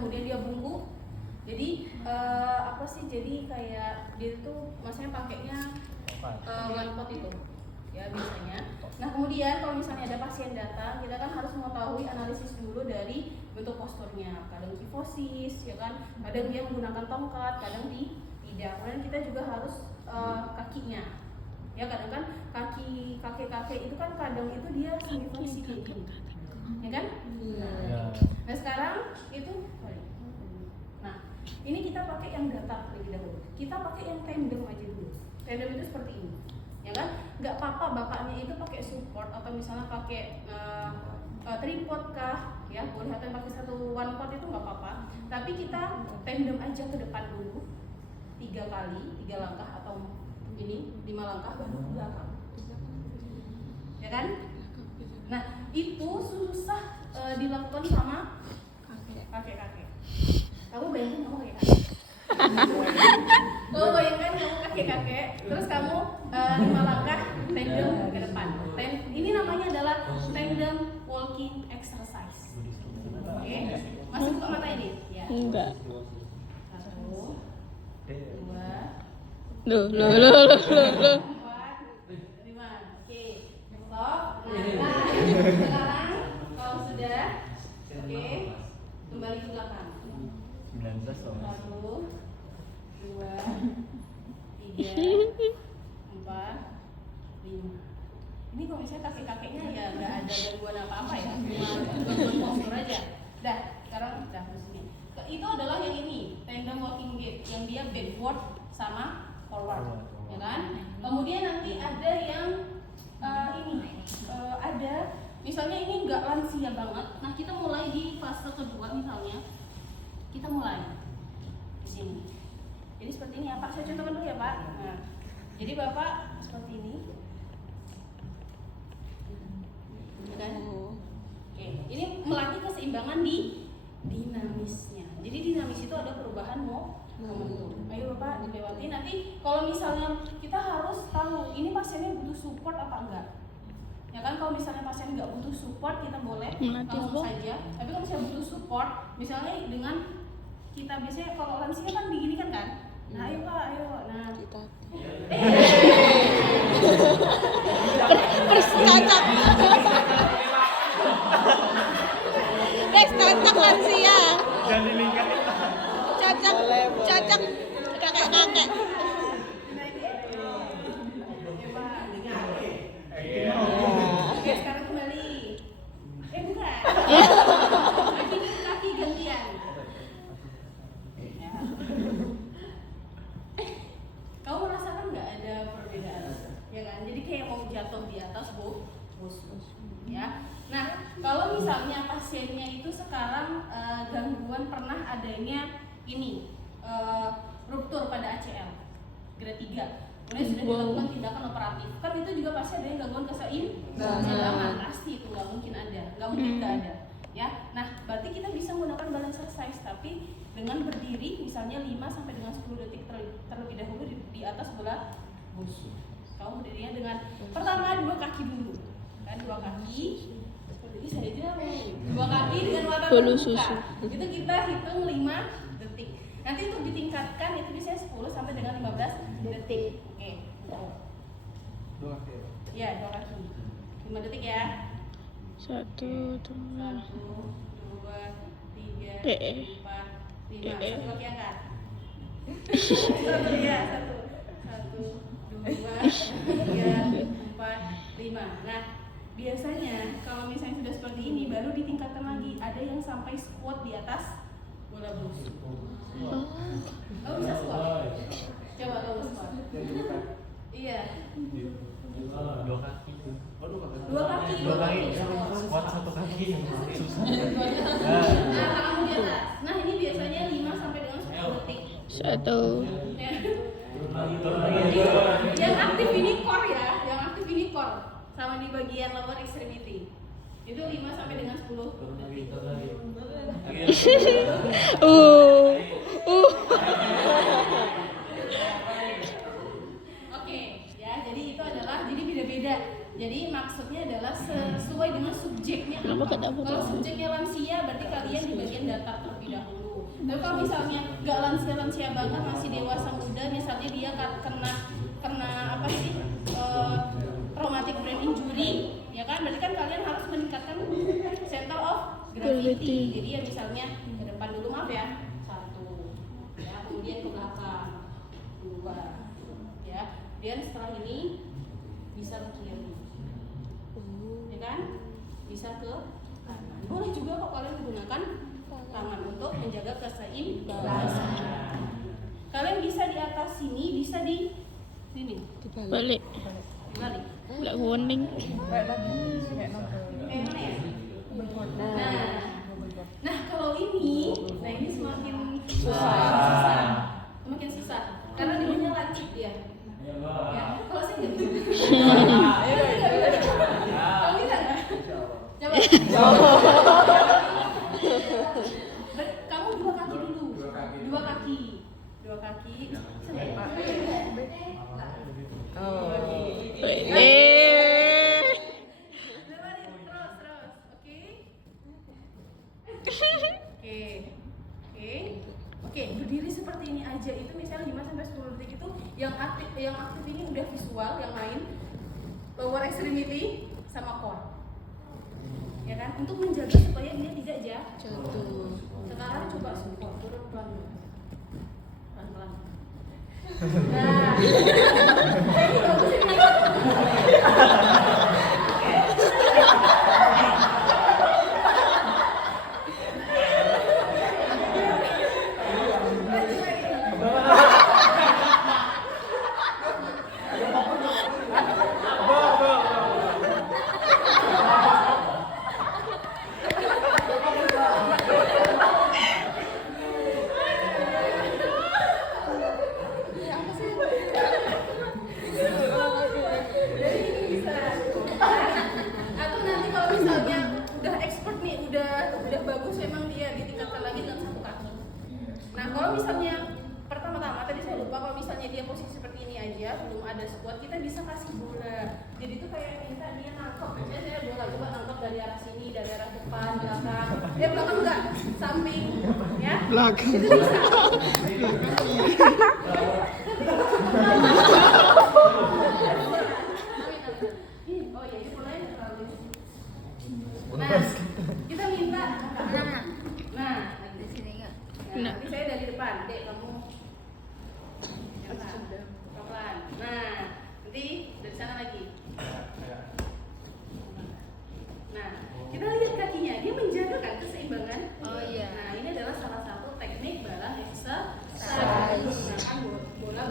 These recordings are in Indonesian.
kemudian dia bungkuk. Jadi apa sih? Jadi kayak dia tuh maksudnya pakainya one pot itu ya biasanya. Nah kemudian kalau misalnya ada pasien datang, kita kan harus mengetahui analisis dulu dari bentuk posturnya. Kadang kifosis, ya kan? Kadang dia menggunakan tongkat, kadang tidak. Kemudian kita juga harus kakinya. Ya kadang kan kakek itu kan kadang itu dia semi posisi kayak gini, ya kan? Nah sekarang itu, nah ini kita pakai yang datar terlebih dahulu. Kita pakai yang tandem aja dulu. Tandem itu seperti ini, ya kan? Nggak apa-apa bapaknya itu pakai support atau misalnya pakai tripod kah, ya boleh atau pakai satu one pot itu nggak apa-apa. Tapi kita tandem aja ke depan dulu 3 langkah atau ini 5 langkah baru ke belakang, ya kan? Nah itu susah dilakukan sama kakek-kakek. Kamu bayangin kamu kakek-kakek. Kamu bayangkan kamu kakek-kakek, terus kamu 5 langkah tandem ke depan. Ini namanya adalah tandem walking exercise. Oke, masuk ke mata ini? Ya. Enggak. 1, 2, Loh. 4, 5. Oke, stop. Nah, sekarang kalau sudah, oke, kembali ke belakang. 19 1, 2, 3, 4, 5. Ini kalau misalnya kakek-kakeknya ya nggak ada gangguan apa-apa ya, cuma gangguan postur aja. Dah, sekarang udah sini. Itu adalah yang ini, tandem walking gait, yang dia backward sama forward, ya kan? Kemudian nanti ada yang ada misalnya ini nggak lansia banget. Nah kita mulai di fase kedua misalnya, kita mulai di sini. Jadi seperti ini ya Pak, saya contohkan dulu ya Pak. Nah, jadi Bapak seperti ini, ya kan? Oke, ini melatih keseimbangan di dinamisnya. Jadi dinamis itu ada perubahan momentum. Ayo Bapak dilewati. Nanti kalau misalnya kita harus tahu ini pasiennya butuh support apa enggak. Ya kan kalau misalnya pasien nggak butuh support kita boleh langsung saja. Tapi kalau misalnya butuh support, misalnya dengan kita biasanya kalau lansia kan diginikan kan. Nah ayo Pak, ayo. Nah kita. Cacak. Guys, cacak lansia. Jadi lingkar Cacak kakek-kakek. Oke, sekarang kembali. Bukan. Kaki gantian. Ya. Kamu merasakan nggak ada perbedaan? Ya kan? Jadi kayak mau jatuh di atas bus. Ya. Nah, kalau misalnya pasiennya itu sekarang gangguan pernah adanya ini ruptur pada ACL grade 3. Kemudian sudah dilakukan tindakan operatif. Kan itu juga pasti ada yang gangguan keseimbangan. Pasti itu nggak mungkin ada, nggak mungkin nggak ada. Ya, nah berarti kita bisa menggunakan balance exercise tapi dengan berdiri misalnya 5 sampai dengan 10 detik terlebih dahulu di atas bola bus. Kamu berdirinya dengan pertama 2 kaki dulu, kan 2 kaki. Jadi saya aja 2 kaki dengan mata terbuka. Itu kita hitung 5 detik. Nanti untuk ditingkatkan itu bisa 10 sampai dengan 15 detik. Oke. 2 kaki. Iya, 2 kaki. 5 detik ya. 1, 2, 1, 2, 3, 4, 5. Satu kaki angkat. Satu ya, 1, 2, 3, 4, 5. Nah, biasanya kalau misalnya sudah seperti ini baru ditingkatkan lagi. Ada yang sampai squat di atas bola bus. Kamu bisa squat? Coba kamu squat. Iya. 2 kaki. 2 kaki. Squat 1 kaki. Susah. Nah, tanganmu di atas. Nah, ini biasanya 5 sampai dengan 10 detik. 1. Ya. Yang aktif ini core ya, yang aktif ini core sama di bagian lower extremity. Itu 5 sampai dengan 10 detik. Oke, ya, jadi itu adalah jadi beda-beda. Jadi maksudnya adalah sesuai dengan subjeknya apa. Kalau subjeknya lansia berarti kalian di bagian datar terlebih dahulu. Tapi kalau misalnya nggak lansia banget, masih dewasa muda, misalnya dia kena apa sih traumatic brain injury, ya kan? Berarti kan kalian harus meningkatkan center of gravity. Jadi ya misalnya ke depan dulu, maaf ya, 1, ya kemudian ke belakang 2, ya. Kemudian setelah ini bisa ke kiri, ya kan? Bisa ke kanan. Boleh juga kok kalian menggunakan tangan untuk menjaga keseimbangan. Kalian bisa di atas sini, bisa di sini. Balik. Balik. Nggak warning. Mana ya? Nah kalau ini, ini semakin susah. Semakin susah. Karena dia lancip dia. Ya, kalau saya nggak bisa. Kamu bisa nggak? Coba. Kamu 2 kaki dulu. 2 kaki. 2 kaki. Lebarin terus. Oke, berdiri seperti ini aja itu misalnya 5 sampai 10 detik itu yang aktif ini udah visual, yang lain lower extremity sama core. Ya kan? Untuk menjaga supaya dia tidak jatuh. Sekarang coba support, turun pelan-pelan. Nah. Udah bagus memang dia ditingkatkan lagi dengan 1 kaki. Nah kalau misalnya pertama-tama tadi saya lupa, kalau misalnya dia posisi seperti ini aja belum ada squat, kita bisa kasih bola. Jadi itu kayak minta dia nangkep. Misalnya saya bola, coba nangkep dari arah sini, dari arah depan, belakang. Belakang enggak, samping, ya. Belakang. Itu bisa. Oh iya, itu bolanya terlalu. Nah, kita minta nah di sini enggak? Nah, nanti saya dari depan, Dek, kamu pelan. Nah, nanti dari sana lagi. Nah, kita lihat kakinya, dia menjaga kan keseimbangan. Oh iya. Nah, ini adalah salah satu teknik bala exercise. Menggunakan bola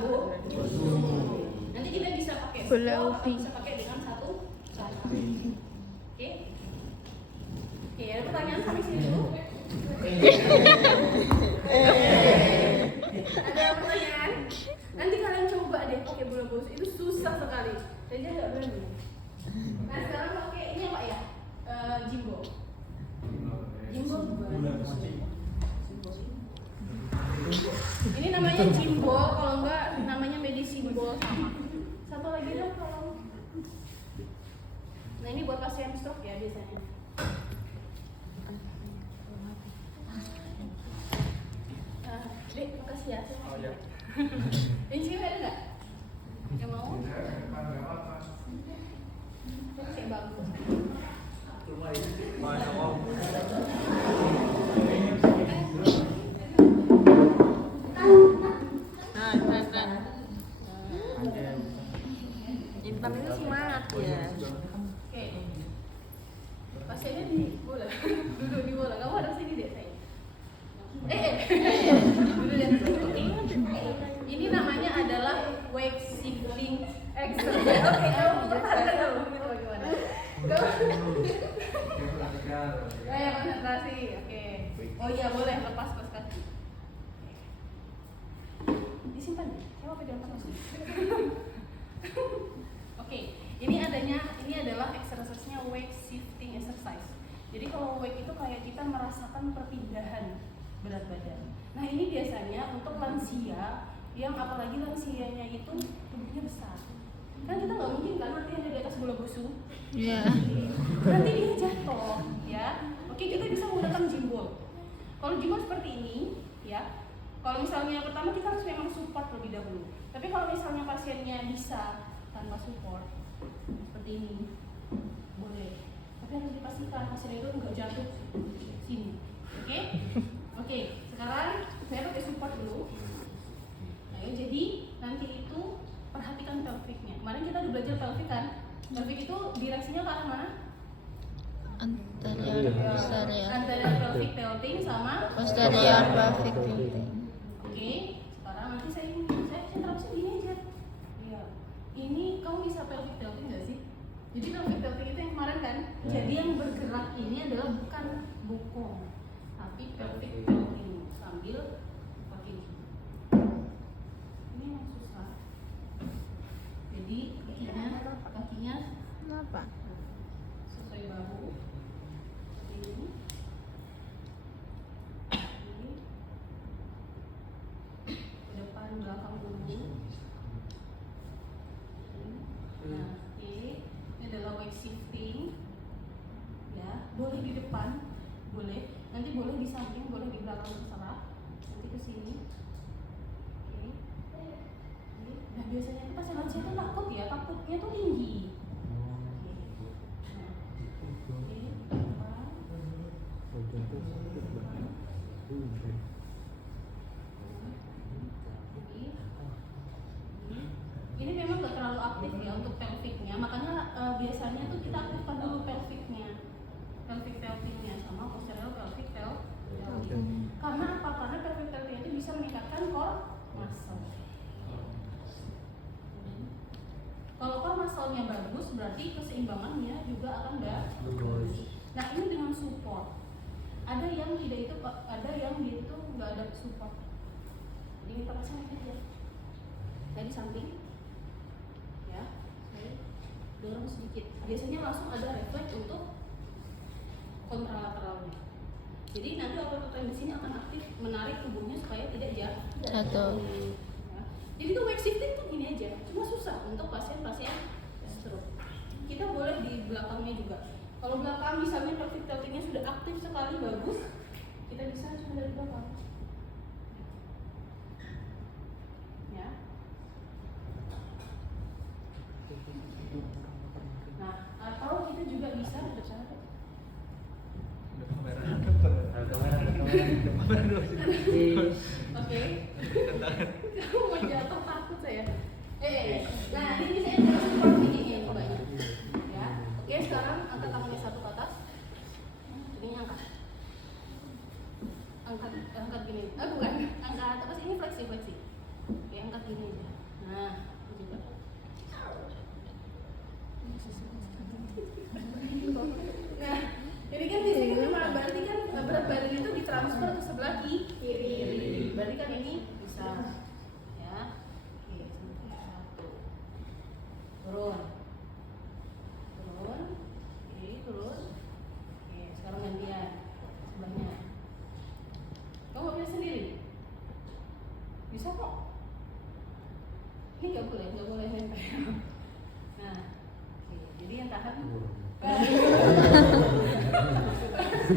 nanti kita bisa pakai bola atau bisa pakai dengan satu cara. Oke, ada pertanyaan sampai sini dulu? Ada pertanyaan? Nanti kalian coba deh pakai bola bos, itu susah sekali. Saya aja nggak berani. Nah sekarang pakai ini apa ya? Jimbo. Ini namanya jimbo, kalau enggak namanya medicine ball sama. Satu lagi dong kalau. Nah ini buat pasien stroke ya biasanya. Dek, makasih ya. Oh iya. Yang sini ada nggak? Yang mau? Oke, bagus. Intan itu semangat ya. Oke. Pasiennya di bola. Duduk di bola. Kamu harus sini deh, sayang. Duduk di atas. Ini namanya adalah weight shifting exercise. Oke, kamu perhatikan dulu gitu bagaimana. Kayak konsentrasi. Oke. Oh iya, boleh lepas kaki. Disimpan deh. Saya mau pegang terus. Oke, ini adalah exercise-nya weight shifting exercise. Jadi kalau weight itu kayak kita merasakan perpindahan berat badan. Nah ini biasanya untuk lansia, yang apalagi lansianya itu tubuhnya besar. Kan kita nggak mungkin kan nanti ada di atas bola busuk. Iya. Nanti dia jatuh, ya. Oke, kita bisa menggunakan gym ball. Kalau Jimbo seperti ini, ya. Kalau misalnya pertama kita harus memang support lebih dahulu. Tapi kalau misalnya pasiennya bisa tanpa support seperti ini, boleh. Tapi harus dipastikan pasien itu nggak jatuh sini. Oke? Oke. Sekarang saya pakai support dulu. Ayo, jadi nanti itu perhatikan pelviknya. Kemarin kita udah belajar pelvik kan? Pelvik itu direksinya ke arah mana? Anterior posterior. Antara pelvic tilting sama Posterior pelvic tilting. Oke, sekarang nanti saya terusnya gini aja. Iya. Ini kamu bisa pelvic tilting nggak sih? Jadi pelvic tilting itu yang kemarin kan? Jadi yang bergerak ini adalah bukan bokong, tapi pelvic tilting sambil pakai gini. Ini yang susah. Jadi kakinya Kenapa? sesuai bahu. Ini. Ini. Ke depan belakang dulu. Nah, oke. Ini adalah weight shifting. Ya, boleh di depan, boleh. Nanti boleh di samping, boleh di belakang terserah. Nanti ke sini. Oke. Oke. Nah, biasanya itu pasien lansia itu takut ya, takutnya tuh tinggi. Ini memang nggak terlalu aktif ya untuk pelviknya, makanya biasanya tuh kita aktifkan dulu pelviknya, pelvic tiltingnya sama posterior pelvic tilting. Karena apa? Karena pelvic tilting itu bisa meningkatkan core muscle. Kalau core muscle-nya bagus, berarti keseimbangannya juga akan bagus. Nah, ini dengan support. Ada yang tidak itu, ada yang dia itu nggak ada support. Jadi kita pasang aja. Saya di samping, ya, saya dorong sedikit. Biasanya langsung ada refleks untuk kontralateralnya. Jadi nanti otot yang di sini akan aktif menarik tubuhnya supaya tidak jatuh. Ya. Jadi tuh weight shifting tuh gini aja, cuma susah untuk pasien-pasien stroke. Kita boleh di belakangnya juga. Kalau belakang misalnya pelvic tiltingnya sudah aktif sekali bagus, kita bisa cuma dari belakang. Ya. Nah, atau kita juga bisa Oke. Kamu mau jatuh takut saya. Nah ini saya ada support gini ya cobanya. Ya. Oke, sekarang angkat tangannya satu ke atas. Ini angkat. Angkat gini. Bukan. Angkat apa sih ini fleksi. Oke, angkat gini aja. Nah, ini juga. Nah, jadi kan biasanya cuma berarti kan berat badan itu ditransfer ke sebelah kiri. Berarti kan ini bisa, ya. Oke, satu. Turun. Oke, turun. Oke, sekarang gantian sebelahnya. Kamu mau bisa sendiri? Bisa kok. Ini nggak boleh nempel. Nah, oke, jadi yang tahan.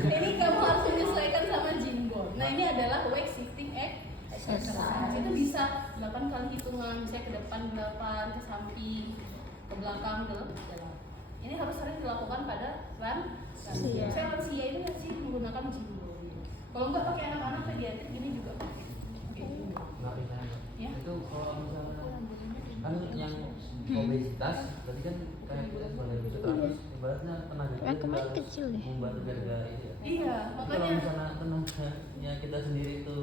Ini kamu harus menyesuaikan sama Jimbo. Nah, ini adalah weight shifting exercise. Itu bisa 8 kali hitungan, bisa ke depan 8, ke samping, ke belakang, ke dalam. Ini harus sering dilakukan pada lansia. Saya lansia itu masih menggunakan Jimbo. Kalau nggak pakai anak-anak pediatrik gini juga pakai. Ya. Itu kalau misalnya kan yang obesitas, berarti kan kayak kita sebagai fisioterapis ibaratnya tenaga kita kemarin kecil deh. membantu jaga itu ya. Iya, Kalau makanya misalnya tenaganya kita sendiri itu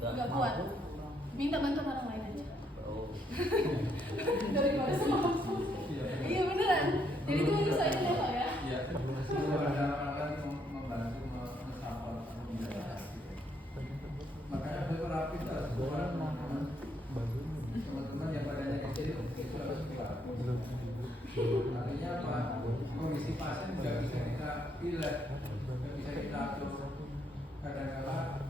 nggak kuat. mampu, Minta bantuan orang lain aja. oh, Daripada semua. Iya beneran. Jadi itu menyesuaikan ya Pak ya. Iya, itu ada orang membantu mensupport makanya fisioterapis itu harus buat teman-teman yang badannya kecil itu harus kuat. Artinya apa? Kondisi pasien nggak bisa kita pilih, nggak bisa kita atur. Kadang-kadang